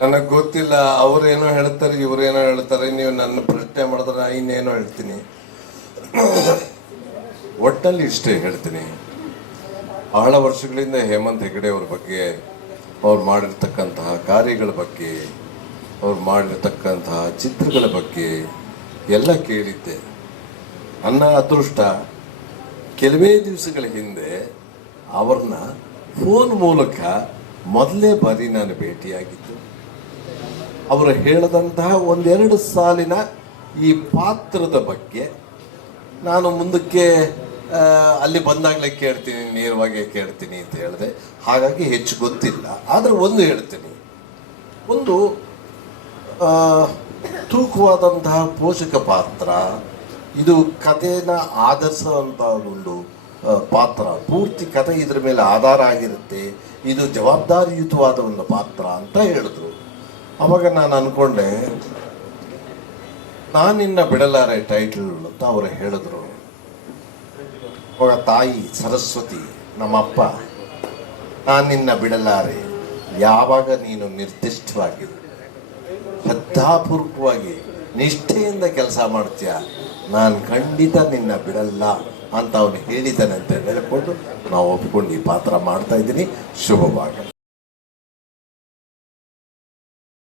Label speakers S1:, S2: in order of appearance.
S1: ನನಗೆ ಗೊತ್ತಿಲ್ಲ ಅವ್ರೇನೋ ಹೇಳ್ತಾರೆ ಇವ್ರೇನೋ ಹೇಳ್ತಾರೆ, ನೀವು ನನ್ನ ಪ್ರಶ್ನೆ ಮಾಡಿದ್ರೆ ಇನ್ನೇನೋ ಹೇಳ್ತೀನಿ. ಒಟ್ಟಲ್ಲಿ ಇಷ್ಟೇ ಹೇಳ್ತೀನಿ. ಬಹಳ ವರ್ಷಗಳಿಂದ ಹೇಮಂತ್ ಹೆಗಡೆ ಅವ್ರ ಬಗ್ಗೆ, ಅವ್ರು ಮಾಡಿರ್ತಕ್ಕಂತಹ ಕಾರ್ಯಗಳ ಬಗ್ಗೆ, ಅವ್ರು ಮಾಡಿರ್ತಕ್ಕಂತಹ ಚಿತ್ರಗಳ ಬಗ್ಗೆ ಎಲ್ಲ ಕೇಳಿದ್ದೆ. ನನ್ನ ಅದೃಷ್ಟ, ಕೆಲವೇ ದಿವಸಗಳ ಹಿಂದೆ ಅವ್ರನ್ನ ಫೋನ್ ಮೂಲಕ ಮೊದಲೇ ಬಾರಿ ನಾನು ಭೇಟಿಯಾಗಿದ್ದು. ಅವರು ಹೇಳದಂತಹ ಒಂದೆರಡು ಸಾಲಿನ ಈ ಪಾತ್ರದ ಬಗ್ಗೆ ನಾನು ಮುಂದಕ್ಕೆ ಅಲ್ಲಿ ಬಂದಾಗಲೇ ಕೇಳ್ತೀನಿ, ನೇರವಾಗಿ ಕೇಳ್ತೀನಿ ಅಂತ ಹೇಳಿದೆ. ಹಾಗಾಗಿ ಹೆಚ್ಚು ಗೊತ್ತಿಲ್ಲ. ಆದರೆ ಒಂದು ಹೇಳ್ತೀನಿ. ಒಂದು ತೂಕವಾದಂತಹ ಪೋಷಕ ಪಾತ್ರ, ಇದು ಕಥೆನ ಆಧರಿಸುವಂತಹ ಒಂದು ಪಾತ್ರ. ಪೂರ್ತಿ ಕಥೆ ಇದ್ರ ಮೇಲೆ ಆಧಾರ ಆಗಿರುತ್ತೆ. ಇದು ಜವಾಬ್ದಾರಿಯುತವಾದ ಒಂದು ಪಾತ್ರ ಅಂತ ಹೇಳಿದ್ರು. ಅವಾಗ ನಾನು ಅನ್ಕೊಂಡೆ ನಾನಿನ್ನ ಬಿಡಲಾರೆ ಟೈಟಲ್ ಅಂತ ಅವರು ಹೇಳಿದ್ರು. ಅವಾಗ ತಾಯಿ ಸರಸ್ವತಿ, ನಮ್ಮಪ್ಪ ನಾನಿನ್ನ ಬಿಡಲಾರೆ, ಯಾವಾಗ ನೀನು ನಿರ್ದಿಷ್ಟವಾಗಿ, ಶ್ರದ್ಧಾಪೂರ್ವಕವಾಗಿ, ನಿಷ್ಠೆಯಿಂದ ಕೆಲಸ ಮಾಡ್ತೀಯ, ನಾನು ಖಂಡಿತ ನಿನ್ನ ಬಿಡಲ್ಲ ಅಂತ ಅವನು ಹೇಳಿದ್ದಾನೆ ಅಂತ ಹೇಳಿಕೊಂಡು ನಾವು ಒಪ್ಕೊಂಡು ಈ ಪಾತ್ರ ಮಾಡ್ತಾ ಇದ್ದೀನಿ. ಶುಭವಾಗಿ